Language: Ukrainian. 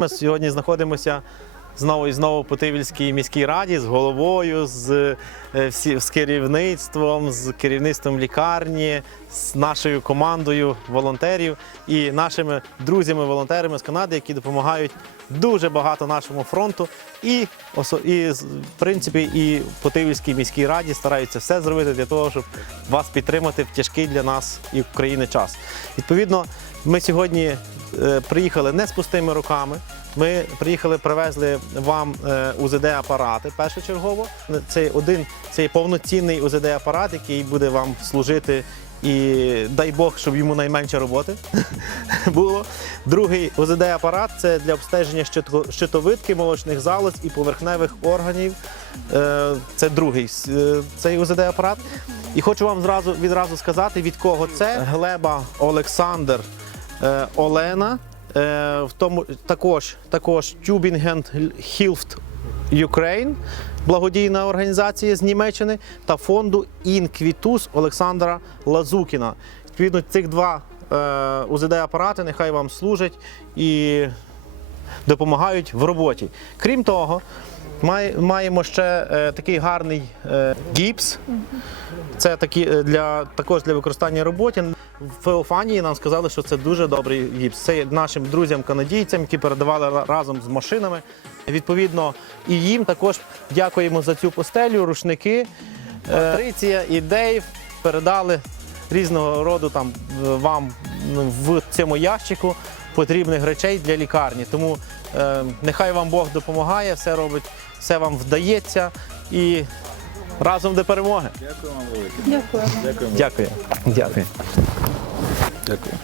Ми сьогодні знаходимося знову і знову в Путивільській міській раді з головою, з, е, з керівництвом, з керівництвом лікарні, з нашою командою волонтерів і нашими друзями-волонтерами з Канади, які допомагають дуже багато нашому фронту. І, і в принципі, і в Путивільській міській раді стараються все зробити для того, щоб вас підтримати в тяжкий для нас і України час. Відповідно, ми сьогодні е, приїхали не з пустими руками. Ми приїхали, привезли вам е, УЗД-апарати першочергово. Це один це повноцінний УЗД-апарат, який буде вам служити. І дай Бог, щоб йому найменше роботи було. Другий ОЗД-апарат це для обстеження щитовидки, молочних залоз і поверхневих органів. Е, Це другий е, цей ОЗД-апарат. І хочу вам зразу відразу сказати, від кого це Глеба Олександр Олена. Е, В тому також також Tübingen Hilft Ukraine, благодійна організація з Німеччини, та фонду Інквітус Олександра Лазукіна. Відповідно, цих два е, УЗД-апарати нехай вам служать і допомагають в роботі. Крім того, маємо ще е, такий гарний гіпс. Це такі для також для використання в роботі. В Феофанії нам сказали, що це дуже добрий гіпс. Це нашим друзям-канадійцям, які передавали разом з машинами. Відповідно, і їм також дякуємо за цю постелю, рушники. Е, Патриція і Дейв передали різного роду там е, вам ну, в цьому ящику потрібних речей для лікарні. Тому е, нехай вам Бог допомагає, все робить, все вам вдається і разом до перемоги. Дякую вам велике. Дякую. Дякуємо. Дякую. Дякую. Дякую.